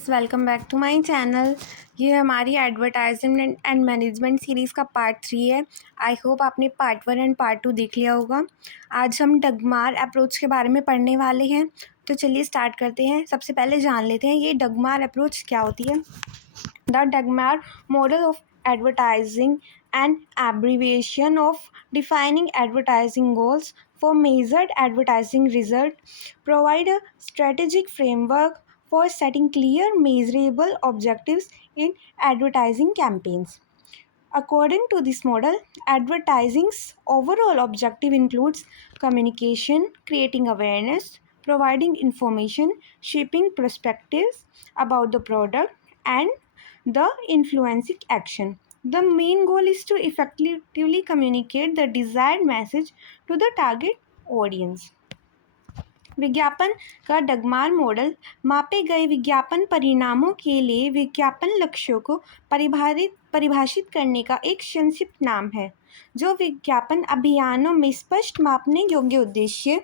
Guys, welcome back to my channel. ये हमारी advertisement and management series का part 3 है। आई होप आपने पार्ट 1 एंड पार्ट 2 देख लिया होगा। आज हम डगमार अप्रोच के बारे में पढ़ने वाले हैं, तो चलिए स्टार्ट करते हैं। सबसे पहले जान लेते हैं ये डगमार अप्रोच क्या होती है। The DAGMAR model of advertising, an abbreviation of defining advertising goals for measured advertising result, provide a strategic framework for setting clear, measurable objectives in advertising campaigns. According to this model, advertising's overall objective includes communication, creating awareness, providing information, shaping perspectives about the product, and the influencing action. The main goal is to effectively communicate the desired message to the target audience. विज्ञापन का डगमार model मापे गए विज्ञापन परिणामों के लिए विज्ञापन लक्ष्यों को परिभाषित करने का एक संक्षिप्त नाम है, जो विज्ञापन अभियानों में स्पष्ट मापने योग्य उद्देश्य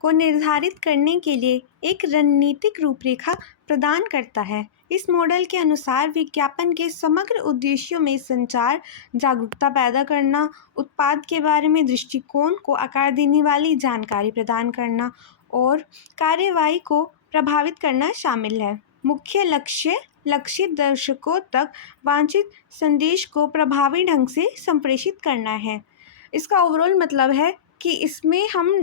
को निर्धारित करने के लिए एक रणनीतिक रूपरेखा प्रदान करता है। इस मॉडल के अनुसार विज्ञापन के समग्र उद्देश्यों में संचार, जागरूकता पैदा करना, उत्पाद के बारे में दृष्टिकोण को आकार देने वाली जानकारी प्रदान करना और कार्यवाही को प्रभावित करना शामिल है। मुख्य लक्ष्य लक्षित दर्शकों तक वांछित संदेश को प्रभावी ढंग से संप्रेषित करना है। इसका ओवरऑल मतलब है कि इसमें हम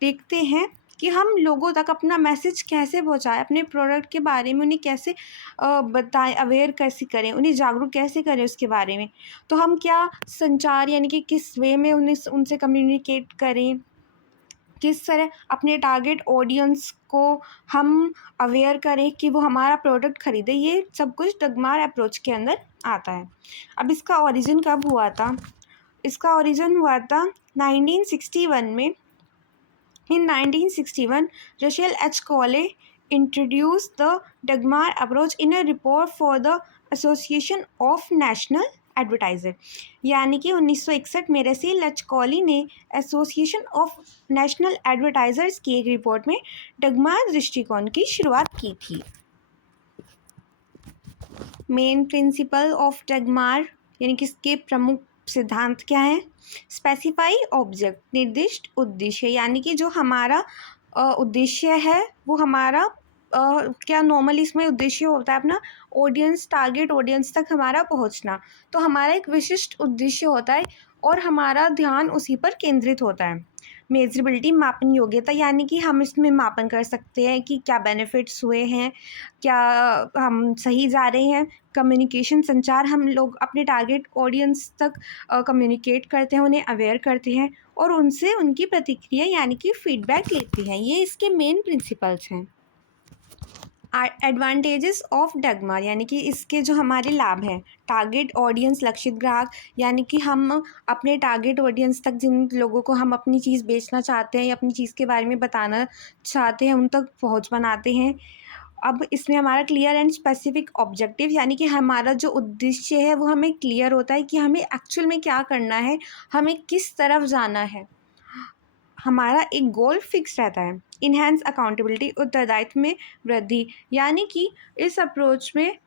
देखते हैं कि हम लोगों तक अपना मैसेज कैसे पहुंचाएं, अपने प्रोडक्ट के बारे में उन्हें कैसे बताएं, अवेयर कैसे करें, उन्हें जागरूक कैसे करें उसके बारे में। तो हम क्या संचार यानी कि किस वे में उनसे कम्युनिकेट करें, किस तरह अपने टारगेट ऑडियंस को हम अवेयर करें कि वो हमारा प्रोडक्ट खरीदे, ये सब कुछ डगमार अप्रोच के अंदर आता है। अब इसका ओरिजिन कब हुआ था? इसका ओरिजिन हुआ था 1961 में। In 1961, Rachel H. Coley introduced the Dagmar approach in a report for the Association of National Advertisers. यानी कि 1961 में रसेल एच कॉली ने एसोसिएशन ऑफ नेशनल एडवर्टाइजर्स की एक रिपोर्ट में डगमार दृष्टिकोण की शुरुआत की थी। मेन प्रिंसिपल ऑफ डगमार यानी कि इसके प्रमुख सिद्धांत क्या है? स्पेसिफाई ऑब्जेक्ट, निर्दिष्ट उद्देश्य, यानी कि जो हमारा उद्देश्य है वो हमारा क्या नॉर्मली इसमें उद्देश्य होता है अपना ऑडियंस, टारगेट ऑडियंस तक हमारा पहुंचना। तो हमारा एक विशिष्ट उद्देश्य होता है और हमारा ध्यान उसी पर केंद्रित होता है। मेजरेबिलिटी, मापन योग्यता, यानी कि हम इसमें मापन कर सकते हैं कि क्या बेनिफिट्स हुए हैं, क्या हम सही जा रहे हैं। कम्युनिकेशन, संचार, हम लोग अपने टारगेट ऑडियंस तक कम्युनिकेट करते हैं, उन्हें अवेयर करते हैं और उनसे उनकी प्रतिक्रिया यानी कि फीडबैक लेते हैं। ये इसके मेन प्रिंसिपल्स हैं। एडवांटेजेस ऑफ डगमार, यानी कि इसके जो हमारे लाभ हैं। टारगेट ऑडियंस, लक्षित ग्राहक, यानी कि हम अपने टारगेट ऑडियंस तक जिन लोगों को हम अपनी चीज़ बेचना चाहते हैं या अपनी चीज़ के बारे में बताना चाहते हैं उन तक पहुंच बनाते हैं। अब इसमें हमारा क्लियर एंड स्पेसिफिक ऑब्जेक्टिव, यानी कि हमारा जो उद्देश्य है वो हमें क्लियर होता है कि हमें एक्चुअल में क्या करना है, हमें किस तरफ जाना है, हमारा एक गोल फिक्स रहता है। इनहेंस अकाउंटेबिलिटी, उत्तरदायित्व में वृद्धि, यानी कि इस अप्रोच में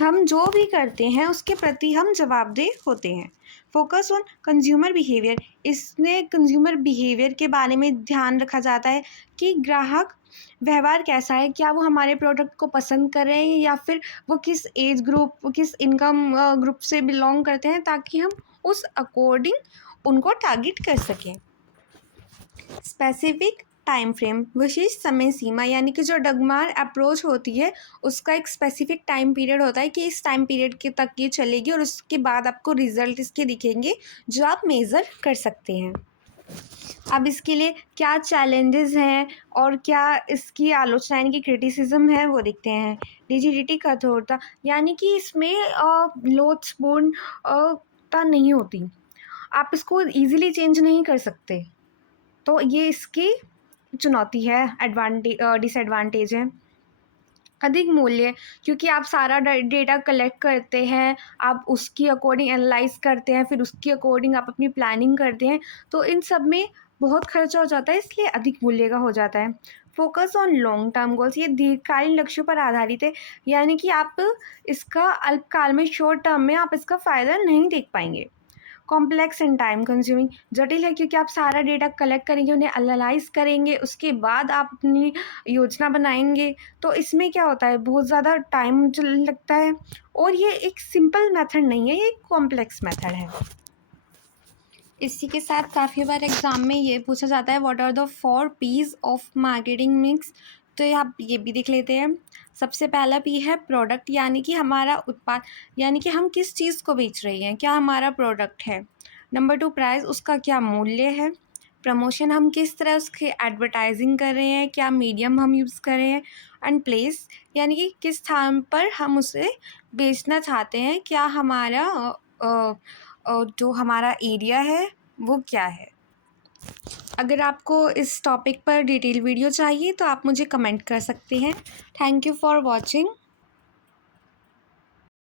हम जो भी करते हैं उसके प्रति हम जवाबदेह होते हैं। फोकस ऑन कंज्यूमर बिहेवियर, इसमें कंज्यूमर बिहेवियर के बारे में ध्यान रखा जाता है कि ग्राहक व्यवहार कैसा है, क्या वो हमारे प्रोडक्ट को पसंद कर रहे हैं या फिर वो किस एज ग्रुप, किस इनकम ग्रुप से बिलोंग करते हैं, ताकि हम उस अकॉर्डिंग उनको टारगेट कर सकें। स्पेसिफिक टाइम फ्रेम, विशेष समय सीमा, यानी कि जो डगमार अप्रोच होती है उसका एक स्पेसिफिक टाइम पीरियड होता है कि इस टाइम पीरियड के तक ये चलेगी और उसके बाद आपको रिजल्ट इसके दिखेंगे जो आप मेज़र कर सकते हैं। अब इसके लिए क्या चैलेंजेस हैं और क्या इसकी आलोचना यानी कि क्रिटिसिज्म है वो देखते हैं। रिजिडिटी, कठोरता, यानी कि इसमें लोचपूर्णता नहीं होती, आप इसको ईजिली चेंज नहीं कर सकते, तो ये इसकी चुनौती है, डिसएडवांटेज है। अधिक मूल्य, क्योंकि आप सारा डेटा कलेक्ट करते हैं, आप उसकी अकॉर्डिंग एनालाइज करते हैं, फिर उसकी अकॉर्डिंग आप अपनी प्लानिंग करते हैं, तो इन सब में बहुत खर्चा हो जाता है, इसलिए अधिक मूल्य का हो जाता है। Focus on long term goals, ये दीर्घकालीन लक्ष्यों पर आधारित है, यानी कि आप इसका अल्पकाल में, शॉर्ट टर्म में आप इसका फ़ायदा नहीं देख पाएंगे। कॉम्प्लेक्स एंड टाइम कंज्यूमिंग, जटिल है क्योंकि आप सारा डेटा कलेक्ट करेंगे, उन्हें एनालाइज करेंगे, उसके बाद आप अपनी योजना बनाएंगे, तो इसमें क्या होता है, बहुत ज़्यादा टाइम लगता है। और ये एक सिंपल मेथड नहीं है, ये एक कॉम्प्लेक्स मेथड है। इसी के साथ काफ़ी बार एग्ज़ाम में ये पूछा जाता है, what are the 4 P's of marketing mix. तो ये आप ये भी देख लेते हैं। सबसे पहला P है प्रोडक्ट, यानी कि हमारा उत्पाद, यानी कि हम किस चीज़ को बेच रहे हैं, क्या हमारा प्रोडक्ट है। नंबर 2 प्राइस, उसका क्या मूल्य है। प्रमोशन, हम किस तरह उसकी एडवर्टाइजिंग कर रहे हैं, क्या मीडियम हम यूज़ कर रहे हैं। एंड प्लेस, यानी कि किस स्थान पर हम उसे बेचना चाहते हैं, क्या हमारा जो हमारा एरिया है वो क्या है। अगर आपको इस टॉपिक पर डिटेल वीडियो चाहिए तो आप मुझे कमेंट कर सकते हैं। Thank you for watching.